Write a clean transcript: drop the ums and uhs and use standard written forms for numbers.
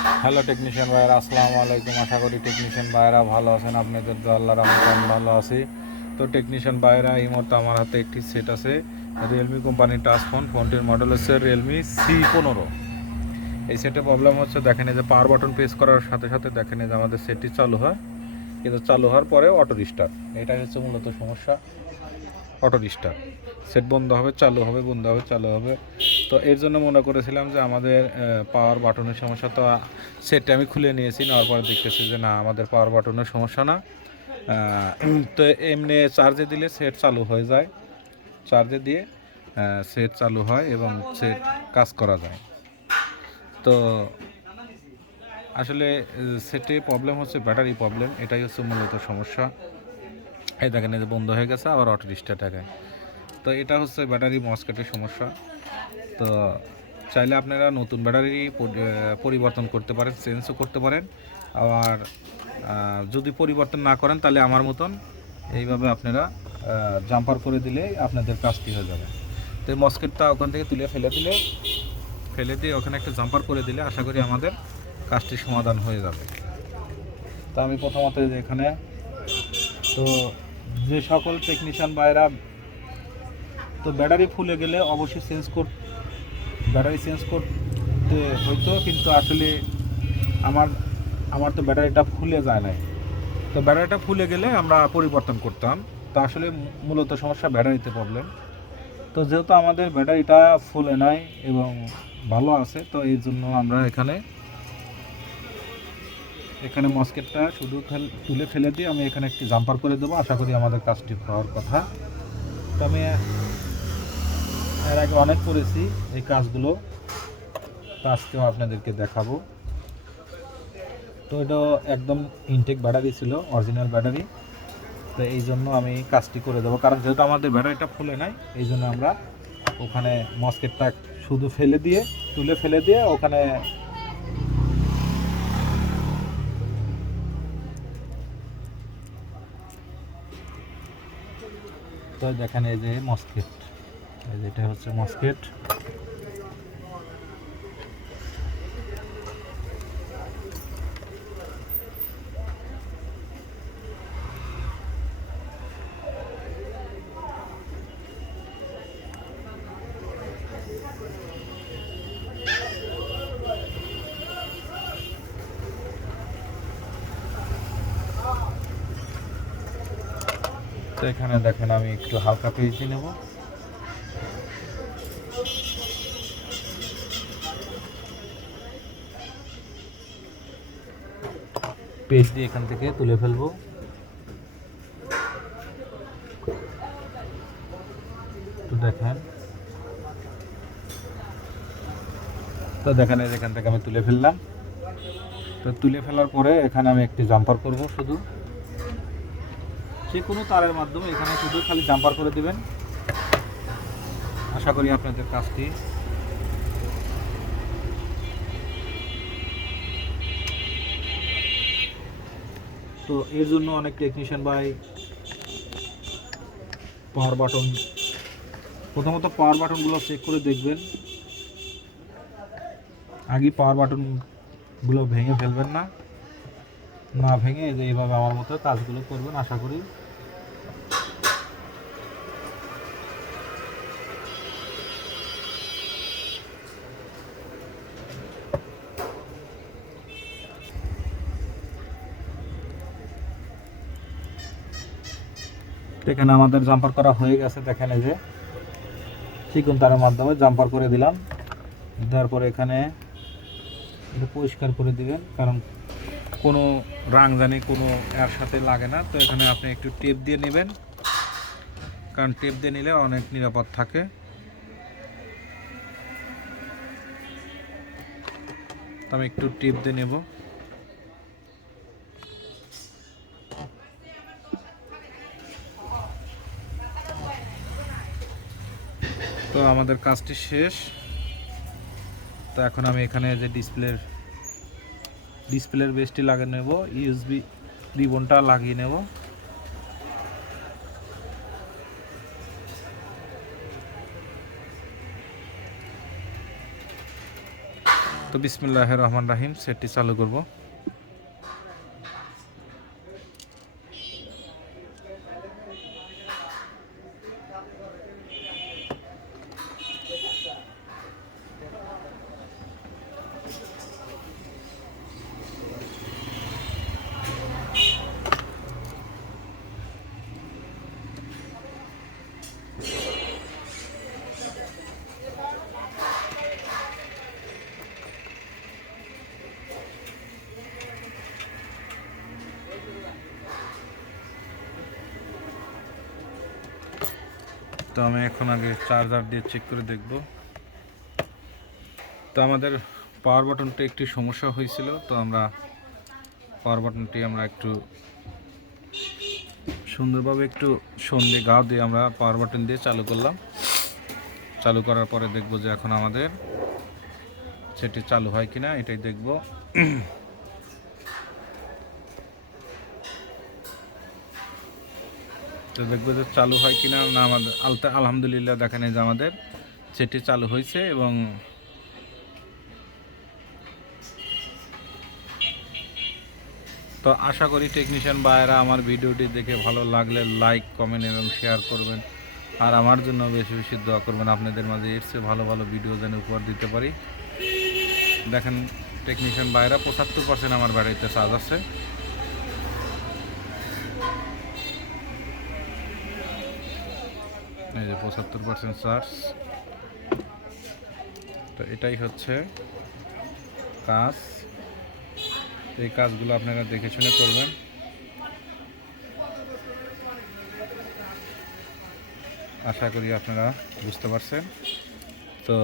Hello technician ভাইয়েরা, আসসালামু আলাইকুম। আশা করি টেকনিশিয়ান ভাইয়েরা ভালো আছেন। আপনাদের তো আল্লাহর রহমতে আমি ভালো আছি। তো টেকনিশিয়ান ভাইয়েরা, এই মুহূর্তে আমার হাতে একটি সেট আছে, রিয়েলমি কোম্পানির টাচ ফোনটির মডেল হচ্ছে রিয়েলমি C15। এই সেটে প্রবলেম হচ্ছে, দেখেন এই যে পাওয়ার বাটন প্রেস করার সাথে সাথে দেখেন এই যে আমাদের সেটটি চালু হয়, কিন্তু চালু হওয়ার পরে অটো রিস্টার্ট, এটাই হচ্ছে মূলত সমস্যা। অটো রিস্টার্ট, সেট বন্ধ হবে চালু হবে, বন্ধ হবে চালু হবে। তো এর জন্য মনে করেছিলাম যে আমাদের পাওয়ার বাটনের সমস্যা। তো সেটটা আমি খুলে নিয়েছি, নেওয়ার পরে দেখতেছি যে না, আমাদের পাওয়ার বাটনের সমস্যা না। তো এমনি চার্জে দিলে সেট চালু হয়ে যায়, চার্জে দিয়ে সেট চালু হয় এবং সেট কাজ করা যায়। তো আসলে সেটে প্রবলেম হচ্ছে ব্যাটারি প্রবলেম, এটাই হচ্ছে মূলত সমস্যা। এই দেখেন এই যে বন্ধ হয়ে গেছে, আবার অটো রিস্টার্ট থাকে। তো এটা হচ্ছে ব্যাটারি মসকেটের সমস্যা। তো চাইলে আপনারা নতুন ব্যাটারি পরিবর্তন করতে পারেন, চেঞ্জও করতে পারেন। আবার যদি পরিবর্তন না করেন তাহলে আমার মতন এইভাবে আপনারা জাম্পার করে দিলে আপনাদের কাজটি হয়ে যাবে। তো এই মসকেটটা ওখান থেকে তুলে ফেলে দিয়ে ওখানে একটা জাম্পার করে দিলে আশা করি আমাদের কাজটির সমাধান হয়ে যাবে। তো আমি প্রথমত এখানে, তো যে সকল টেকনিশিয়ান ভাইরা, তো ব্যাটারি ফুলে গেলে অবশ্যই ব্যাটারি চেঞ্জ করতে হইতো, কিন্তু আসলে আমার আমার তো ব্যাটারিটা ফুলে যায় নাই। তো ব্যাটারিটা ফুলে গেলে আমরা পরিবর্তন করতাম। তো আসলে মূলত সমস্যা ব্যাটারিতে প্রবলেম। তো যেহেতু আমাদের ব্যাটারিটা ফুলে নাই এবং ভালো আছে, তো এই জন্য আমরা এখানে মসকেটটা শুধু তুলে ফেলে দিয়ে আমি এখানে একটি জাম্পার করে দেবো। আশা করি আমাদের কাজটি হওয়ার কথা। তো আমি এর আগে অনেক করেছি এই কাজগুলো, তো আজকেও আপনাদেরকে দেখাবো। তো এটা একদম ইনটেক ব্যাটারি ছিল, অরিজিনাল ব্যাটারি। তো এই জন্য আমি কাজটি করে দেবো, কারণ যেহেতু আমাদের ব্যাটারিটা ফুলে নাই, এই জন্য আমরা ওখানে মসকেটটা শুধু তুলে ফেলে দিয়ে ওখানে, তো দেখেন এই যে মসকেট, এই যে এটা হচ্ছে মসকেট। তো এখানে দেখেন আমি একটু হালকা পেঁয়াজি নেব, পেস্ট দিয়ে এখান থেকে তুলে ফেলবো। তো দেখেন, এখান থেকে আমি তুলে ফেললাম। তো তুলে ফেলার পরে এখানে আমি একটি জাম্পার করব, শুধু যে কোনো তারের মাধ্যমে এখানে শুধু খালি জাম্পার করে দিবেন। আশা করি আপনাদের কাজটি, তো এর জন্য অনেক টেকনিশিয়ান ভাই পাওয়ার বাটন, প্রথমত পাওয়ার বাটনগুলো চেক করে দেখবেন, আগে পাওয়ার বাটনগুলো ভেঙে ফেলবেন না, না ভেঙে যে এইভাবে আমার মতো কাজগুলো করবেন। আশা করি এখানে আমাদের জাম্পার করা হয়ে গেছে। দেখেন এই যে চিকন তারের মাধ্যমে জাম্পার করে দিলাম, দেওয়ার পরে এখানে এটা পরিষ্কার করে দিবেন, কারণ কোনো রাং জানি কোনো এর সাথে লাগে না। তো এখানে আপনি একটু টেপ দিয়ে নেবেন, কারণ টেপ দিয়ে নিলে অনেক নিরাপদ থাকে। তো আমি একটু টেপ দিয়ে নেব। তো আমাদের কাজটি শেষ। তো এখন আমি এখানে যে ডিসপ্লের বেসটি লাগিয়ে নেব, ইউএসবি রিবনটা লাগিয়ে নেব। তো বিসমিল্লাহির রহমানির রহিম, সেটটি চালু করব। তো আমি এখন আগে চার্জার দিয়ে চেক করে দেখব। তো আমাদের পাওয়ার বাটনটা একটি সমস্যা হয়েছিল, তো আমরা পাওয়ার বাটনটি আমরা একটু সুন্দরভাবে একটু সন্ধে গাও দিয়ে আমরা পাওয়ার বাটন দিয়ে চালু করলাম। চালু করার পরে দেখব যে এখন আমাদের সেটি চালু হয় কিনা, এটাই দেখব। তো দেখবো যে চালু হয় কিনা না। আমাদের আলহামদুলিল্লাহ দেখেন যে আমাদের সেটি চালু হয়েছে। এবং তো আশা করি টেকনিশিয়ান ভাইয়েরা আমার ভিডিওটি দেখে ভালো লাগলে লাইক, কমেন্ট এবং শেয়ার করবেন। আর আমার জন্য বেশি বেশি দোয়া করবেন, আপনাদের মাঝে এর চেয়ে ভালো ভালো ভিডিও যেন উপহার দিতে পারি। দেখেন টেকনিশিয়ান ভাইয়েরা 75% আমার ব্যাটারিতে চার্জ আছে। এই যে 75% চার্জ। তো এটাই হচ্ছে কাজ। এই কাজগুলো আপনারা দেখে শুনে করবেন। আশা করি আপনারা বুঝতে পারছেন। তো